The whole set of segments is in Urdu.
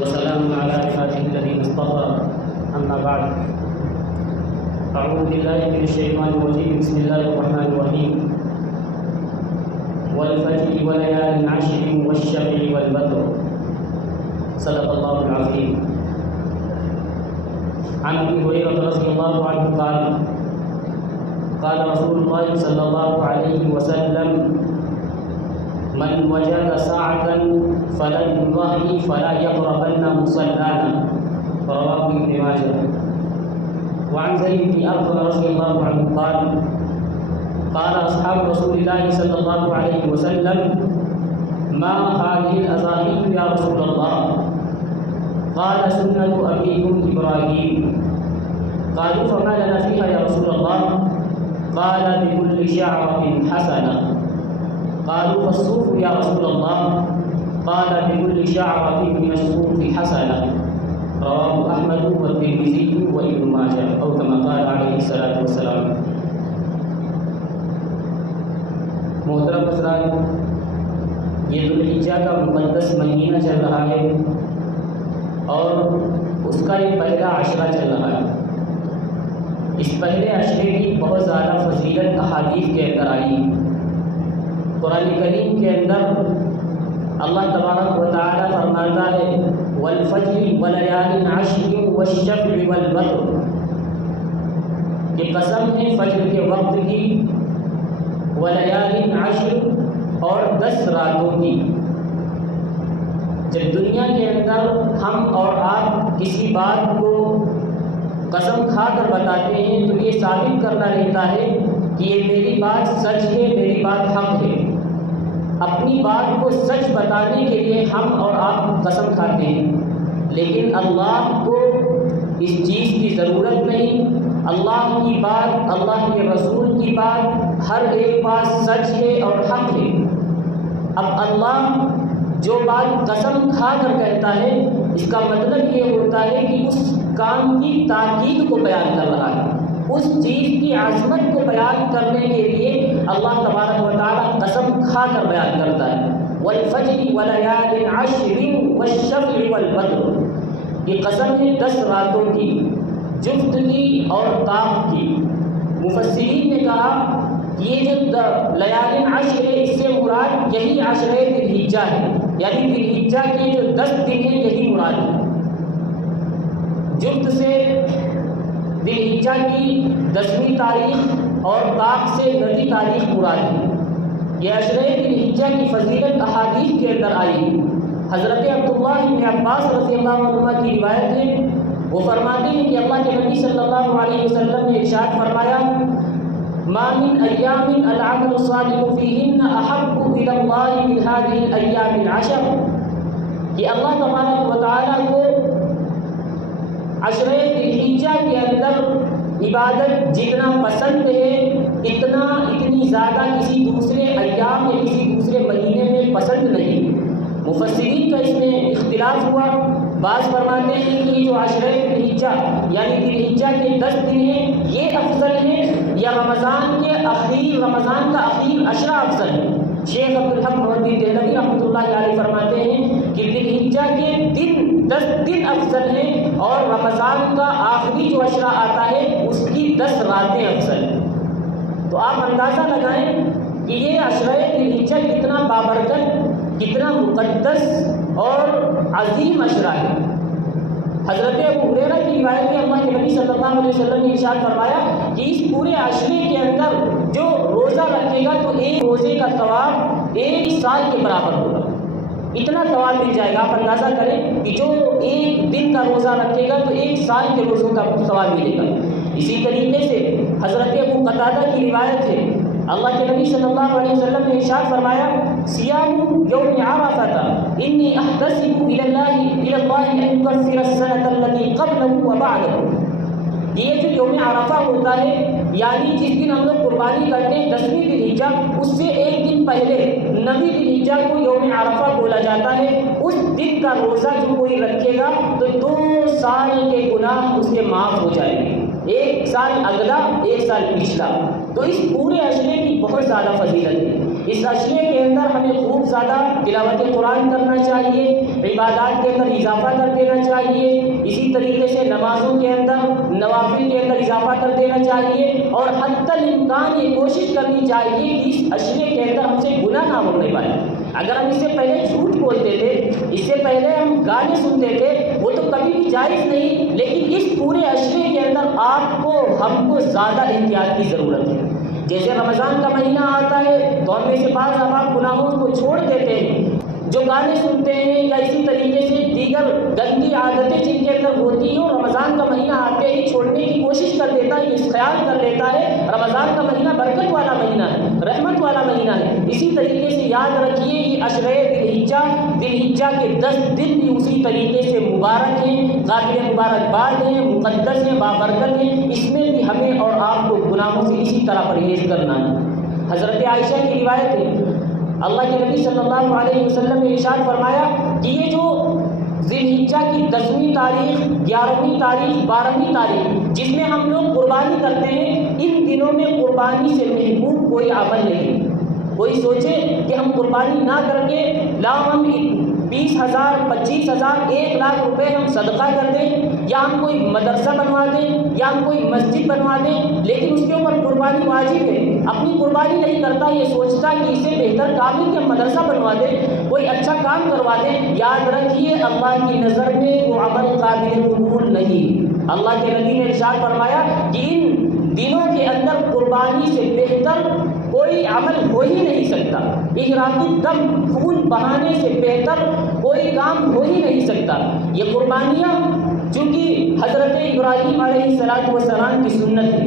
وسلام على عباده الذين اصطفى أما بعد أعوذ بالله من الشيطان الرجيم بسم الله الرحمن الرحيم والفجر وليال عشر والشفع والوتر صدق الله العظيم. عن أبي هريرة رضي الله عنه قال رسول الله صلى الله عليه وسلم من وجد ساعة فليضحي فلا يقربن مصلانا رواه ابن ماجه. وعن زيد بن أرقم رضي الله عنه قال أصحاب رسول الله صلى الله عليه وسلم ما هذه الأضاحي يا رسول الله؟ قال سنة أبيكم إبراهيم. قالوا فما لنا فيها يا رسول الله؟ قال بكل شعرة حسنة. قالوا فالصوف يا رسول الله؟ قال بكل شعرة من الصوف حسنة. رواه أحمد والترمذي وابن ماجه أو كما قال عليه الصلاة والسلام. محترم حضرات، یہ ذوالحجہ کا مقدس مہینہ چل رہا ہے اور اس کا یہ پہلا عشرہ چل رہا ہے. اس پہلے عشرے کی بہت زیادہ فضیلت احادیث کے اندر آئی. قرآن کریم کے اندر اللہ تبارک و تعالی فرماتا ہے والفجر وليال عشر والشفع والوتر، کہ قسم ہے فجر کے وقت کی، وليال عشر اور 10 راتوں کی. جب دنیا کے اندر ہم اور آپ کسی بات کو قسم کھا کر بتاتے ہیں تو یہ ثابت کرنا رہتا ہے کہ یہ میری بات سچ ہے، میری بات حق ہے. اپنی بات کو سچ بتانے کے لیے ہم اور آپ قسم کھاتے ہیں، لیکن اللہ کو اس چیز کی ضرورت نہیں. اللہ کی بات، اللہ کے رسول کی بات، ہر ایک بات سچ ہے اور حق ہے. اب اللہ جو بات قسم کھا کر کہتا ہے اس کا مطلب یہ ہوتا ہے کہ اس کام کی تاکید کو بیان کر رہا ہے، اس چیز کی عظمت کو بیان کرنے کے لیے اللہ تبارک و تعالی قسم کھا کر بیان کرتا ہے. والفجر وليال عشر والشفع والوتر، یہ قسم ہے 10 راتوں کی، جفت کی اور طاق کی. مفسرین نے کہا کہ یہ جو لیال عشر ہے اس سے مراد یہی عشرہ ذی الحجہ ہے، یعنی ذی الحجہ کے جو 10 دن ہیں یہی مراد ہے. جفت سے ذی الحجہ کی 10ویں تاریخ اور طاق سے 9ویں تاریخ مراد ہے. یہ عشرہ ذی الحجہ کی فضیلت احادیث کے اندر آئی. حضرت عبداللہ بن عباس رضی اللہ عنہ کی روایت ہے، وہ فرماتے ہیں کہ اللہ کے نبی صلی اللہ علیہ وسلم نے ارشاد فرمایا ما من ایام العمل الصالح فیہن احب الی اللہ من هذه الایام العشر، کہ اللہ تبارک و تعالی کو عشرہ ذی الحجہ کے اندر عبادت جتنا پسند ہے اتنی زیادہ کسی دوسرے ایام یا کسی دوسرے مہینے میں پسند نہیں. مفسرین کا اس میں اختلاف ہوا. بعض فرماتے ہیں کہ جو عشرہ ذی الحجہ یعنی ذی الحجہ کے 10 دن ہیں یہ افضل ہیں یا رمضان کا اخیر عشرہ افضل ہے. شیخ عبدالحق محمدی دہلوی رحمۃ اللہ علیہ فرماتے ہیں کہ ذی الحجہ کے 10 دن افضل ہیں اور رمضان کا آخری جو عشرہ آتا ہے اس کی 10 راتیں افضل ہیں. تو آپ اندازہ لگائیں کہ یہ عشرہ ذی الحجہ کتنا بابرکت، کتنا مقدس اور عظیم عشرہ ہے. حضرت ابو ہریرہ کی روایت میں اللہ کے نبی صلی اللہ علیہ وسلم نے ارشاد فرمایا کہ اس پورے عشرے کے اندر جو روزہ رکھے گا تو ایک روزے کا ثواب 1 سال کے برابر ہوگا. اتنا ثواب مل جائے گا. آپ اندازہ کریں کہ جو ایک دن کا روزہ رکھے گا تو 1 سال کے روزوں کا ثواب ملے گا. اسی طریقے سے حضرت ابو قتادہ کی روایت ہے، اللہ کے نبی صلی اللہ علیہ وسلم نے ارشاد فرمایا صیام یوم عرفہ انی احتسب الی اللہ ان یکفر السنۃ التي قبله وبعده. یہ جو یوم عرفہ ہوتا ہے یعنی جس دن ہم لوگ قربانی کرتے ہیں 10ویں ذی الحجہ، اس سے ایک دن پہلے 9ویں ذی الحجہ کو یوم عرفہ بولا جاتا ہے. اس دن کا روزہ جو کوئی رکھے گا تو 2 سال کے گناہ اس کے معاف ہو جائیں گے، 1 سال اگلا 1 سال پچھلا. تو اس پورے عشرے کی بہت زیادہ فضیلت ہے. اس اشرے کے اندر ہمیں خوب زیادہ تلاوت قرآن کرنا چاہیے، عبادات کے اندر اضافہ کر دینا چاہیے، اسی طریقے سے نمازوں کے اندر نوافل کے اندر اضافہ کر دینا چاہیے، اور حتی الامکان یہ کوشش کرنی چاہیے کہ اس اشرے کے اندر ہم سے گناہ نہ ہونے پائے۔ اگر ہم اس سے پہلے جھوٹ بولتے تھے، اس سے پہلے ہم گانے سنتے تھے، وہ تو کبھی بھی جائز نہیں، لیکن اس پورے اشرے کے اندر آپ کو ہم کو زیادہ احتیاط کی ضرورت ہے۔ جیسے رمضان کا مہینہ آتا ہے تو ہم میں سے بعض آپ گناہوں کو چھوڑ دیتے ہیں، جو گانے سنتے ہیں یا اسی طریقے سے دیگر گندی عادتیں جن کے اندر ہوتی ہیں، اور رمضان کا مہینہ آتے ہی چھوڑنے کی کوشش کر دیتا ہے، اس خیال کر لیتا ہے رمضان کا مہینہ برکت والا مہینہ ہے، رحمت والا مہینہ ہے۔ اسی طریقے سے یاد رکھیے یہ عشرے ذوالحجہ کے 10 دن بھی اسی طریقے سے مبارک ہیں، قابل مبارکباد ہیں، مقدس ہیں، بابرکت ہیں، اس میں بھی ہمیں اور آپ کو گناہوں سے اسی طرح پرہیز کرنا ہے۔ حضرت عائشہ کی روایت ہے، اللہ کے نبی صلی اللہ علیہ وسلم نے ارشاد فرمایا کہ یہ جو ذوالحجہ کی 10ویں تاریخ، 11ویں تاریخ، 12ویں تاریخ جس میں ہم لوگ قربانی کرتے ہیں، ان دنوں میں قربانی سے محبوب کوئی عمل نہیں۔ کوئی سوچے کہ ہم قربانی نہ کر کے ہم 20,000 25,000 1,00,000 روپے ہم صدقہ کر دیں، یا ہم کوئی مدرسہ بنوا دیں، یا ہم کوئی مسجد بنوا دیں، لیکن اس کے اوپر قربانی واجب ہے، اپنی قربانی نہیں کرتا، یہ سوچتا کہ اسے بہتر کام ہے کہ ہم مدرسہ بنوا دیں، کوئی اچھا کام کروا دیں، یاد رکھیے اللہ کی نظر میں وہ عمل قابل قبول نہیں۔ اللہ کے نبی نے ارشاد فرمایا کہ ان دنوں کے اندر قربانی سے بہتر کوئی عمل ہو ہی نہیں سکتا، احراق الدم خون بہانے سے بہتر کوئی کام ہو ہی نہیں سکتا۔ یہ قربانیاں چونکہ حضرت ابراہیم علیہ السلام کی سنت ہے،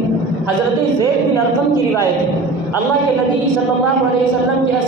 حضرت زید بن ارقم کی روایت ہے، اللہ کے نبی صلی اللہ علیہ وسلم کے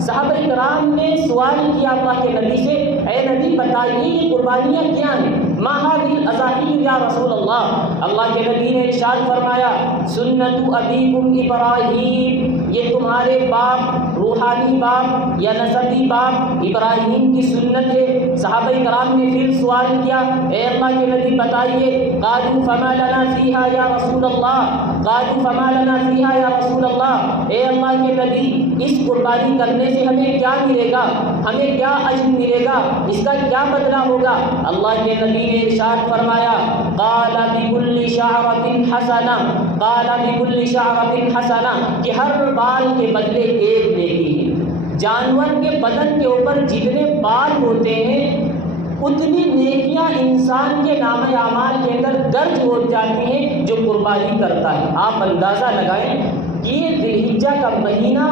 صحابہ کرام نے سوال کیا اللہ کے نبی سے، اے نبی بتائیے یہ قربانیاں کیا ہیں؟ ما هذه الاضاحی یا رسول اللہ؟ اللہ کے نبی نے ارشاد فرمایا سنت ابیکم ابراہیم، یہ تمہارے باپ، روحانی باپ یا نسبی باپ ابراہیم کی سنت ہے۔ صحابہ کرام نے پھر سوال کیا، اے اللہ کے نبی بتائیے، قالوا فما لنا فیہا یا رسول اللہ، قالوا فما لنا فیہا یا رسول اللہ، اے اللہ کے نبی اس قربانی کرنے سے ہمیں کیا ملے گا، ہمیں کیا اجر ملے گا، اس کا کیا بدلہ ہوگا؟ اللہ کے نبی نے ارشاد فرمایا قال بكل شعرۃ حسنہ، قال بكل شعرۃ حسنہ، کہ ہر بال کے بدلے ایک نیکی ہے۔ جانور کے بدن کے اوپر جتنے بال ہوتے ہیں اتنی نیکیاں انسان کے نامہ اعمال کے اندر درج ہو جاتی ہیں جو قربانی کرتا ہے۔ آپ اندازہ لگائیں کہ یہ ذوالحجہ کا مہینہ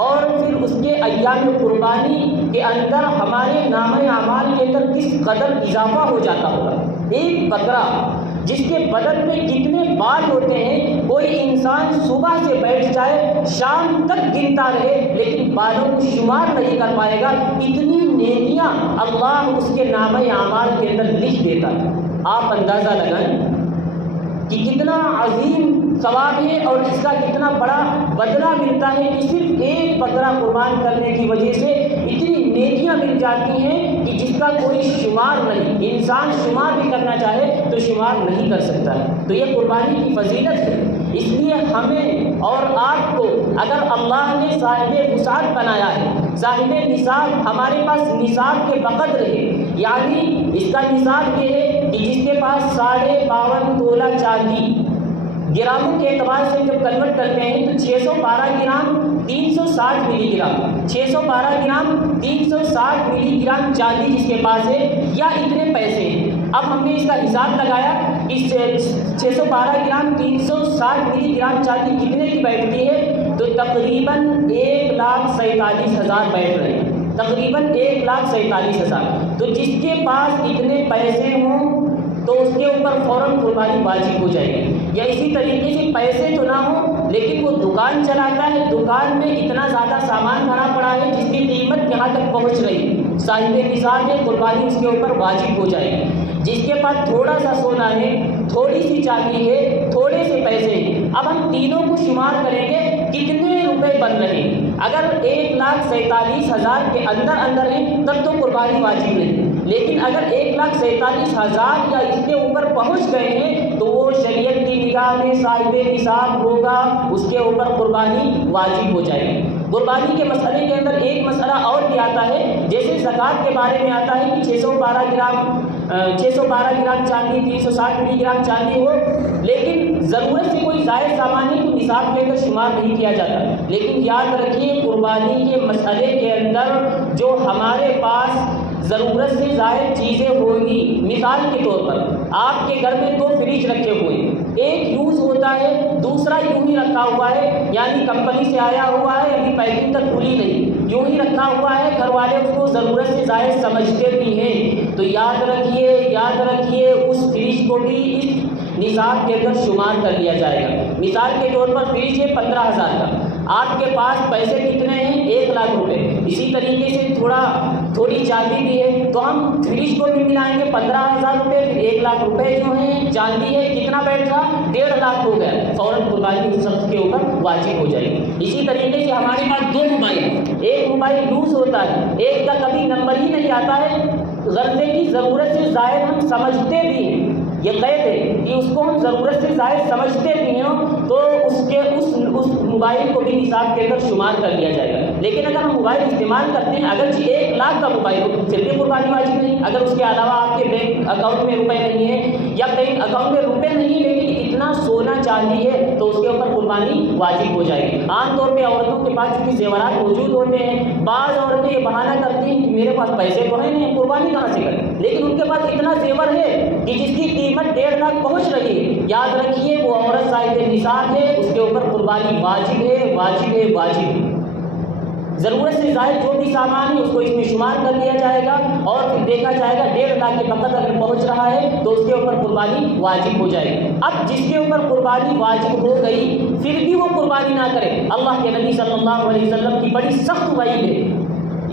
اور پھر اس کے ایام قربانی کے اندر ہمارے نامہ اعمال کے اندر کس قدر اضافہ ہو جاتا ہوگا۔ ایک بکرا جس کے بدن میں کتنے بال ہوتے ہیں، کوئی انسان صبح سے بیٹھ جائے شام تک گنتا رہے لیکن بالوں کو شمار نہیں کر پائے گا، اتنی نیکیاں اللہ اس کے نامہ اعمال کے اندر لکھ دیتا ہے۔ آپ اندازہ لگائیں کہ کتنا عظیم ثواب ہے اور اس کا کتنا بڑا بدلہ ملتا ہے کہ صرف ایک بکرا قربان کرنے کی وجہ سے اتنی نیکیاں مل جاتی ہیں کہ جس کا کوئی شمار نہیں، انسان شمار بھی کرنا چاہے تو شمار نہیں کر سکتا ہے۔ تو یہ قربانی کی فضیلت ہے، اس لیے ہمیں اور آپ کو اگر اللہ نے صاحب وسعت بنایا ہے، صاحب نصاب، ہمارے پاس نصاب کے بقدر ہے، یعنی اس کا نصاب یہ ہے کہ جس کے پاس 52.5 تولہ چاندی، گراموں کے اعتبار سے جب کنورٹ کرتے ہیں تو 612 گرام 360 ملی گرام، 612 گرام 360 ملی گرام چاندی جس کے پاس ہے یا اتنے پیسے ہیں۔ اب ہم نے اس کا حساب لگایا کہ 612 گرام 360 ملی گرام چاندی کتنے کی بیٹھتی ہے، تو تقریباً 1,47,000 بیٹھ رہے ہیں، تقریباً 1,47,000۔ تو جس کے پاس اتنے پیسے ہوں تو اس کے اوپر فوراً قربانی واجب ہو جائے گی، یا اسی طریقے سے پیسے تو نہ ہوں لیکن وہ دکان چلاتا ہے، دکان میں اتنا زیادہ سامان بھرا پڑا ہے جس کی قیمت یہاں تک پہنچ رہی، صاحب نصاب ہے، قربانی اس کے اوپر واجب ہو جائے گی۔ جس کے پاس تھوڑا سا سونا ہے، تھوڑی سی چاندی ہے، تھوڑے سے پیسے ہیں، اب ہم تینوں کو شمار کریں گے کتنے روپے بن رہے ہیں۔ اگر 1,47,000 کے اندر ہیں تب تو قربانی واجب نہیں، لیکن اگر 1,47,000 یا اس کے اوپر پہنچ گئے ہیں تو وہ شریعت کی نگاہ میں صاحب نصاب ہوگا، اس کے اوپر قربانی واجب ہو جائے گی۔ قربانی کے مسئلے کے اندر ایک مسئلہ اور بھی آتا ہے، جیسے زکوٰۃ کے بارے میں آتا ہے کہ 612 گرام چاندی، 360 ملی گرام چاندی ہو، لیکن ضرورت سے کوئی زائد سامان ہے تو نصاب کے اندر شمار نہیں کیا جاتا۔ لیکن یاد رکھیے قربانی کے مسئلے کے اندر جو ہمارے پاس ضرورت سے زائد چیزیں ہوں گی، مثال کے طور پر آپ کے گھر میں 2 فریج رکھے ہوئے، ایک یوز ہوتا ہے، دوسرا یوں ہی رکھا ہوا ہے، یعنی کمپنی سے آیا ہوا ہے، ابھی پیکنگ تک کھلی نہیں، یوں ہی رکھا ہوا ہے، گھر والے اس کو ضرورت سے زائد سمجھتے بھی ہیں، تو یاد رکھیے اس فریج کو بھی اس نصاب کے اندر شمار کر لیا جائے گا۔ مثال کے طور پر فریج ہے 15,000 کا، آپ کے پاس پیسے کتنے ہیں؟ 1 لاکھ روپے۔ اسی طریقے سے تھوڑی چاندی بھی ہے تو ہم فریج کو بھی ملائیں گے 15,000 روپے، پھر 1 لاکھ روپے جو ہیں چاندی ہے، کتنا بیٹھ رہا؟ 1.5 لاکھ ہو گیا، فوراً قربانی اس شخص کے اوپر واجب ہو جائے گی۔ اسی طریقے سے ہمارے پاس 2 موبائل، ایک موبائل لوز ہوتا ہے، ایک کا کبھی نمبر ہی نہیں آتا ہے، غرضے کی ضرورت سے زائد ہم سمجھتے بھی ہیں، یہ قید ہے کہ اس کو ہم ضرورت سے زائد سمجھتے بھی ہیں تو اس موبائل کو بھی نصاب کے اندر شمار کر لیا جائے گا۔ لیکن اگر ہم موبائل استعمال کرتے ہیں، اگر 1 لاکھ کا موبائل ہو پھر بھی قربانی واجب نہیں، اگر اس کے علاوہ آپ کے بینک اکاؤنٹ میں روپے نہیں ہیں یا بینک اکاؤنٹ میں روپے نہیں لیکن اتنا سونا چاندی ہے تو اس کے اوپر قربانی واجب ہو جائے گی۔ عام طور پہ عورتوں کے پاس چونکہ زیورات موجود ہوتے ہیں، بعض عورتیں یہ بہانہ کرتی ہیں کہ میرے پاس پیسے تو ہیں نہیں، قربانی کہاں سے کریں، لیکن ان کے پاس اتنا زیور ہے کہ جس کی قیمت 1.5 لاکھ پہنچ رہی ہے، یاد رکھیے وہ عورت صاحب نصاب ہے، اس کے اوپر قربانی واجب ہے۔ ضرورت سے زائد جو بھی سامان ہے اس کو اس میں شمار کر لیا جائے گا اور پھر دیکھا جائے گا 1.5 لاکھ کے فقط اگر پہنچ رہا ہے تو اس کے اوپر قربانی واجب ہو جائے گی۔ اب جس کے اوپر قربانی واجب ہو گئی پھر بھی وہ قربانی نہ کرے، اللہ کے نبی صلی اللہ علیہ وسلم کی بڑی سخت وعید ہے،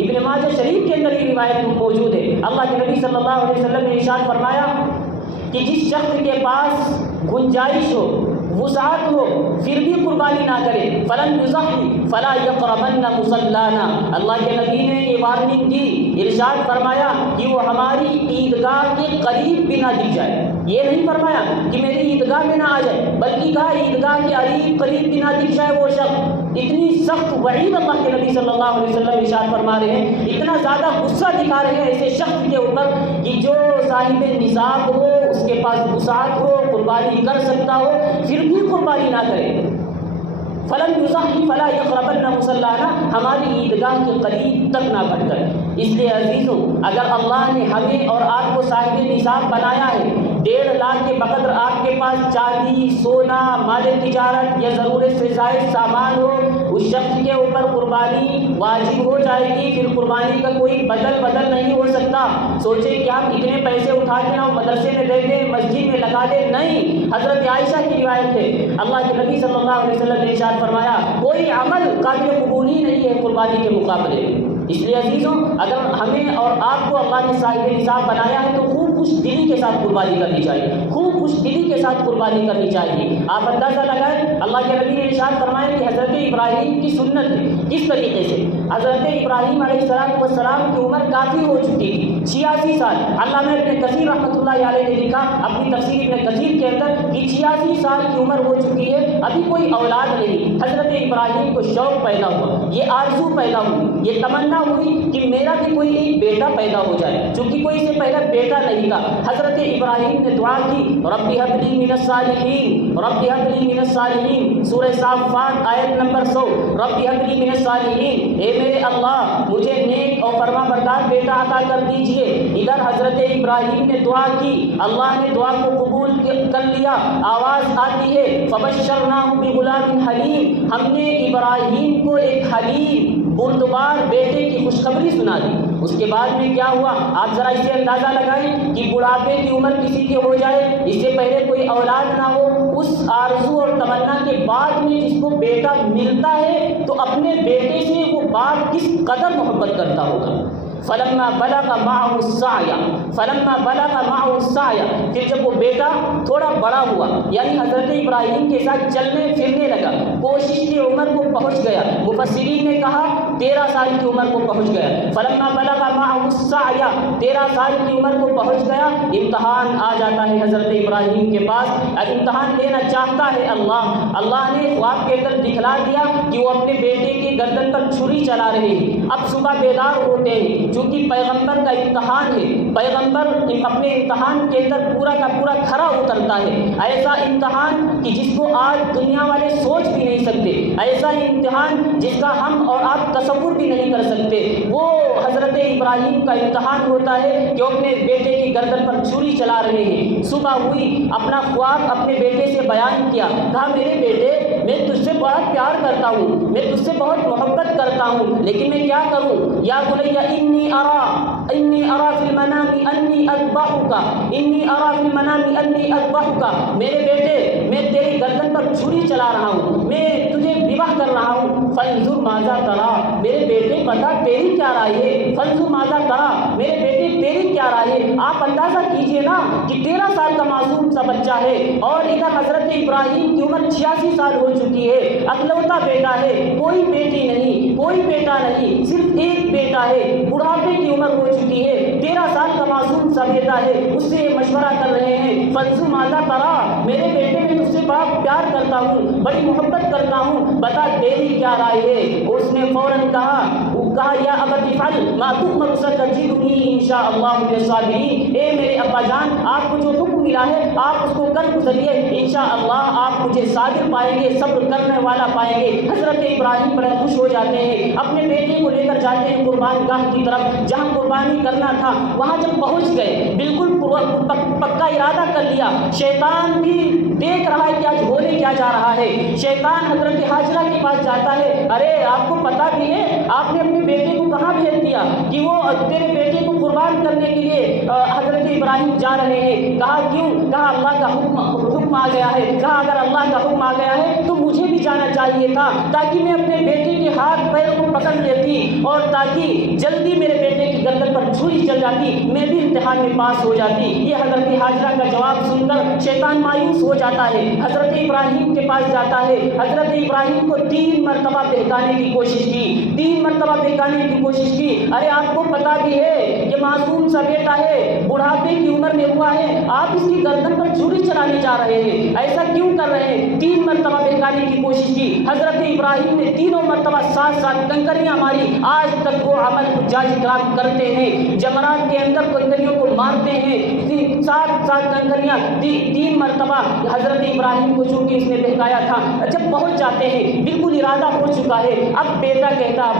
ابن ماجہ شریف کے اندر یہ روایت موجود ہے۔ اللہ کے نبی صلی اللہ علیہ وسلم نے ارشاد فرمایا کہ جس شخص کے پاس گنجائش ہو، وسعت ہو، پھر بھی قربانی نہ کرے، فلن یضحی فلا یقربن مصلانا، اللہ کے نبی نے یہ وارننگ دی، ارشاد فرمایا کہ وہ ہماری عیدگاہ کے قریب بھی نہ دکھ جائے۔ یہ نہیں فرمایا کہ میری عیدگاہ میں نہ آ جائے، بلکہ کہا عیدگاہ کے قریب بھی نہ دکھ جائے وہ شخص۔ اتنی سخت وعید اللہ کے نبی صلی اللہ علیہ وسلم ارشاد فرما رہے ہیں، اتنا زیادہ غصہ دکھا رہے ہیں ایسے شخص کے اوپر کہ جو صاحب نصاب ہو، اس کے پاس وسعت ہو، قربانی کر سکتا ہو، پھر بھی قربانی نہ کرے۔ فلن یضحی فلا یقربن مصلانا، ہماری عیدگاہ کے قریب تک نہ بڑھ کر۔ اس لیے عزیزوں، اگر اللہ نے ہمیں اور آپ کو صاحب نصاب بنایا ہے، 1.5 لاکھ کے بقدر آپ کے پاس چاندی، سونا، مال تجارت یا ضرورت سے زائد سامان ہو، اس شخص کے اوپر قربانی واجب ہو جائے گی۔ پھر قربانی کا کوئی بدل نہیں ہو سکتا۔ سوچے کہ آپ اتنے پیسے اٹھا کے نہ مدرسے میں دے دیں، مسجد میں لگا دیں، نہیں۔ حضرت عائشہ کی روایت ہے، اللہ کے نبی صلی اللہ علیہ وسلم نے ارشاد فرمایا کوئی عمل قابل قبول ہی نہیں ہے قربانی کے مقابلے میں۔ اس لیے عزیزوں، اگر ہمیں اور آپ کو اللہ نے صاحب نصاب بنایا ہے تو خوب خوش دلی کے ساتھ قربانی کرنی چاہیے، خوب خوش دلی کے ساتھ قربانی کرنی چاہیے۔ آپ اندازہ لگائیں، اللہ کے نبی نے ارشاد فرمایا کہ حضرت ابراہیم کی سنت ہے۔ کس طریقے سے؟ حضرت ابراہیم علیہ السلام کی عمر کافی ہو چکی تھی، 86 سال۔ علامہ ابن کثیر رحمۃ اللہ علیہ نے لکھا اپنی تفسیر ابن کثیر کے اندر کہ 86 سال کی عمر ہو چکی ہے، ابھی کوئی اولاد نہیں۔ حضرت ابراہیم کو شوق پیدا ہوا، یہ آرزو پیدا ہوئی، یہ تمنا ہوئی کہ میرا بھی کوئی ایک بیٹا پیدا ہو جائے، چونکہ کوئی سے پہلا بیٹا نہیں تھا۔ حضرت ابراہیم نے دعا کی رب هب لي من الصالحین، رب هب لي من الصالحین، سورہ صافات آیت نمبر 100، رب هب لي من الصالحین، اے میرے اللہ مجھے نیک اور فرما بردار بیٹا عطا کر دیجئے۔ ادھر حضرت ابراہیم نے دعا کی، اللہ نے دعا کو قبول کر لیا۔ آواز آتی ہے فبشرناہ بغلام حلیم، ہم نے ابراہیم کو ایک حلیم بردبار بیٹے کی خوشخبری سنا دی۔ اس کے بعد میں کیا ہوا؟ آپ ذرا اسے اندازہ لگائیں کہ بڑھاپے کی عمر کسی کی ہو جائے، اس سے پہلے کوئی اولاد نہ ہو، اس آرزو اور تمنا کے بعد میں جس کو بیٹا ملتا ہے تو اپنے بیٹے سے وہ باپ کس قدر محبت کرتا ہوگا۔ فلما بلغ معه السعی، پھر جب وہ بیٹا تھوڑا بڑا ہوا، یعنی حضرت ابراہیم کے ساتھ چلنے پھرنے لگا، کوشش کی عمر کو پہنچ گیا، مفسرین نے کہا 13 سال کی عمر کو پہنچ گیا. فلما بلغ معه السعي 13 سال کی عمر کو پہنچ گیا. امتحان آ جاتا ہے حضرت ابراہیم کے پاس. امتحان لینا چاہتا ہے اللہ نے خواب کے اندر دکھلا دیا کہ وہ اپنے بیٹے کے گردن پر چھری چلا رہے ہیں. اب صبح بیدار ہوتے ہیں چونکہ پیغمبر کا امتحان ہے. پیغمبر اپنے امتحان کے اندر پورا کا پورا کھرا اترتا ہے. ایسا امتحان کہ جس کو آج دنیا والے سوچ بھی نہیں سکتے. ایسا امتحان جس کا ہم اور آپ تصور بھی نہیں کر سکتے. وہ حضرت ابراہیم کا امتحان ہوتا ہے کہ وہ اپنے بیٹے کی گردن پر چھری چلا رہے ہیں. صبح ہوئی, اپنا خواب اپنے بیٹے سے بیان کیا. کہا میرے بیٹے, میں تجھ سے بہت پیار کرتا ہوں, میں تجھ سے بہت محبت کرتا ہوں, لیکن میں کیا کروں. یا بنی انی ارا فی المنام انی اذبحک, انی ارا فی المنام انی اذبحک. میرے بیٹے, میں تیری گردن پر چھری چلا رہا ہوں, میں تجھے ذبح کر رہا ہوں. فانظر ماذا ترى, میرے بیٹے بتا تیری کیا رائے ہے. فانظر ماذا ترى, میرے بیٹے تیری کیا رائے ہے. آپ اندازہ کیجئے نا کہ 13 سال کا معصوم سا بچہ ہے اور ادھر حضرت ابراہیم کی عمر 86 سال ہو چکی ہے. اکلوتا بیٹا ہے, کوئی بیٹی نہیں, کوئی بیٹا نہیں, صرف ایک بیٹا ہے. بڑھاپے کی عمر ہو چکی ہے. 13 سال کا معصوم سا بیٹا ہے. اس سے مشورہ کر رہے ہیں. فانظر ماذا ترى, میرے بیٹے میں تجھ سے بہت پیار کرتا ہوں, بڑی محبت کرتا ہوں, بتا تیری کیا رائے ہے. اس نے فوراً کہا یا ابت افعل ما تؤمر ستجدنی ان شاء اللہ من الصابرین. اے میرے ابا جان, آپ کو جو حکم ملا ہے آپ اس کو کر گزریے, انشاءاللہ آپ مجھے صابر پائیں گے, صبر کرنے والا پائیں گے. حضرت ابراہیم بڑے خوش ہو جاتے ہیں, اپنے بیٹے کو لے کر جاتے ہیں قربان گاہ کی طرف جہاں قربانی کرنا تھا. وہاں جب پہنچ گئے, بالکل پکا ارادہ کر لیا. شیطان بھی دیکھ رہا ہے کہ آج ہونے کیا جا رہا ہے. شیطان حضرت حاجرہ کے پاس جاتا ہے. ارے آپ کو پتہ بھی ہے آپ نے اپنے بیٹے کو کہاں بھیج دیا کہ وہ تیرے بیٹے کو قربان کرنے کے لیے حضرت ابراہیم جا رہے ہیں. کہا کیوں؟ کہا اللہ کا حکم آ گیا ہے. کہا اگر اللہ کا حکم آ گیا ہے تو مجھے بھی جانا چاہیے تھا تاکہ میں اپنے بیٹے کے ہاتھ پیر کو پکڑ لیتی اور تاکہ جلدی میرے بیٹے کی گردن پر چھری چل جاتی, میں بھی امتحان میں پاس ہو جاتی. یہ حضرت حاجرہ کا جواب سن کر شیطان مایوس ہو جاتا ہے. حضرت ابراہیم کے پاس جاتا ہے. حضرت ابراہیم کو 3 مرتبہ بہکانے کی کوشش کی, 3 مرتبہ بہکانے کی کوشش کی. ارے آپ کو پتا بھی ہے یہ معصوم سا بیٹا ہے, بڑھاپے کی عمر میں ہوا ہے, آپ اس کی گردن پر چھری چلانے جا رہے ہیں, ایسا کیوں کر رہے ہیں. 3 مرتبہ بہکانے کی کوشش کی. حضرت ابراہیم نے تینوں مرتبہ 7 کنکریاں ماری. آج تک وہ عمل حجاج کرام کرتے ہیں, جمرات کے اندر کنکریوں کو مارتے ہیں. 7 کنکریاں 3 مرتبہ حضرت ابراہیم کو چونکہ اس نے بہکایا تھا. جب پہنچ جاتے ہیں, بالکل ارادہ ہو چکا ہے. اب بیٹا کہتا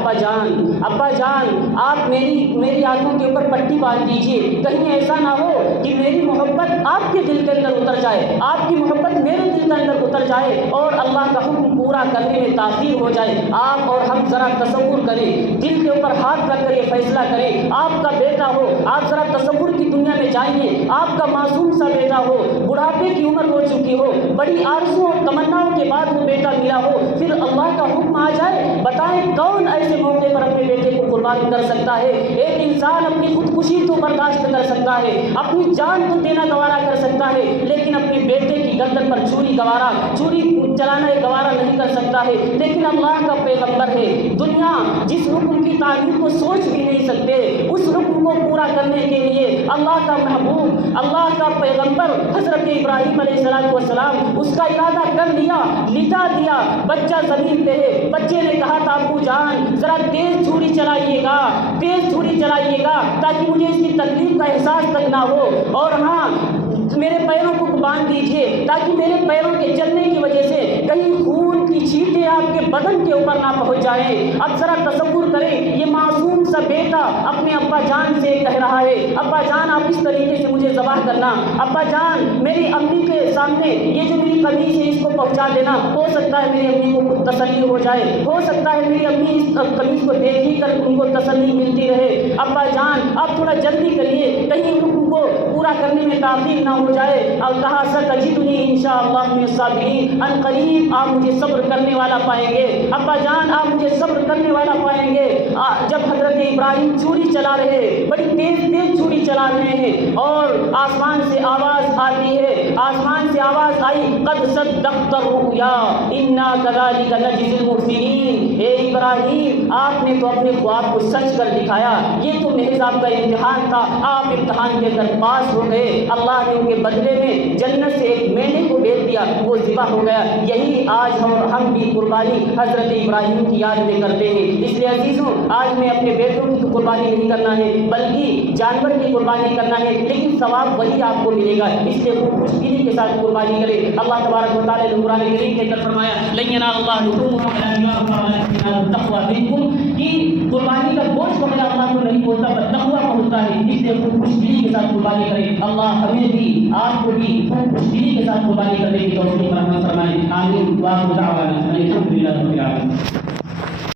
ابا جان آپ میری آنکھوں کے اوپر پٹی باندھ دیجیے, کہیں ایسا نہ ہو کہ میری محبت آپ کے دل کے اندر اتر جائے, آپ کی محبت میرے دل کے اندر اتر جائے اور اللہ کا حکم پورا کرنے میں تاخیر ہو جائے. آپ اور ہم ذرا تصور کریں, دل کے اوپر ہاتھ رکھ کر یہ فیصلہ کریں. آپ کا بیٹا ہو, آپ ذرا تصور کی دنیا میں جائیے, آپ کا معصوم سا بیٹا ہو, بڑھاپے کی عمر ہو چکی ہو, بڑی آرزو اور تمناؤں کے بعد وہ بیٹا ملا ہو, پھر اللہ کا حکم آ جائے. بتائیں کون ایسے موقع پر اپنے بیٹے کو قربان کر سکتا ہے. ایک انسان اپنی خودکشی تو برداشت کر سکتا ہے, اپنی جان کو دینا گوارا کر سکتا ہے, لیکن اپنے بیٹے کی گردن پر چھری چلانا گوارا نہیں کر سکتا ہے. لیکن اللہ کا پیغمبر ہے, دنیا جس حکم کی تعمیر کو سوچ بھی نہیں سکتے, اس حکم کو پورا کرنے کے لیے اللہ کا محبوب, اللہ کا پیغمبر حضرت ابراہیم علیہ السلام اس کا ارادہ کر لیا, لٹا دیا. بچہ زمین پہ ہے. بچے نے کہا تھا ابو جان ذرا تیز چھری چلائیے گا تاکہ مجھے اس کی تکلیف کا احساس تک نہ ہو, اور ہاں میرے پیروں کو باندھ دیجیے تاکہ میرے پیروں کے چلنے کی وجہ سے کہیں خون کی چھینٹیں آپ کے بدن کے اوپر نہ پہنچ جائیں. اب ذرا تصور کریں, یہ معصوم سا بیٹا اپنے ابا جان سے کہہ رہا ہے ابا جان آپ اس طریقے سے مجھے ذبح کرنا, ابا جان میری امی کے سامنے یہ جو میری قمیص ہے اس کو پہنچا دینا, ہو سکتا ہے میری امی کو کچھ تسلی ہو جائے, ہو سکتا ہے میری امی اس قمیص کو دیکھ ہی کر ان کو تسلی ملتی رہے. ابا جان آپ تھوڑا جلدی کریے, کہیں حکم کو پورا کرنے میں تاخیر نہ ہو جائے. اور کہا ستجدنی انشاءاللہ من الصابرین, ان قریب آپ مجھے صبر کرنے والا پائیں گے. ابا جان آپ مجھے صبر کرنے والا پائیں گے. جب حضرت ابراہیم چھری چلا رہے, بڑی تیز چھری چلا رہے ہیں, اور آسمان سے آواز آتی ہے, آسمان سے آواز آئی قد صدقت الرؤیا انا کذالک نجزی المحسنین، اے ابراہیم آپ نے تو اپنے خواب کو سچ کر دکھایا، یہ تو محض آپ کا امتحان تھا، آپ امتحان کے اندر پاس ہو گئے، اللہ نے ان کے بدلے میں جنت سے ایک مینے کو بھیج دیا، وہ ذبح ہو گیا۔ یہی آج ہم بھی قربانی حضرت ابراہیم کی یاد میں کرتے ہیں۔ اس لیے عزیزوں آج میں اپنے بیٹوں کی تو قربانی نہیں کرنا ہے بلکہ جانور کی قربانی کرنا ہے، لیکن ثواب وہی آپ کو ملے گا، اس لیے خوش دلی کے ساتھ قربانی کرے۔ اللہ تبارک و تعالیٰ نے قرآن کریم کے اندر فرمایا لن ینال اللہ لحومها ولا دماؤها ولکن ینالہ التقوی منکم، کہ قربانی کا گوشت وغیرہ اللہ کو نہیں پہنچتا پر تقوی پہنچتا ہے، اس لیے خوش دلی کے ساتھ قربانی کرے۔ اللہ ہمیں بھی آپ کو بھی خوش دلی کے ساتھ قربانی کرنے کی توفیق عطا فرمائے، آمین۔ وآخر دعوانا الحمد للہ رب العالمین۔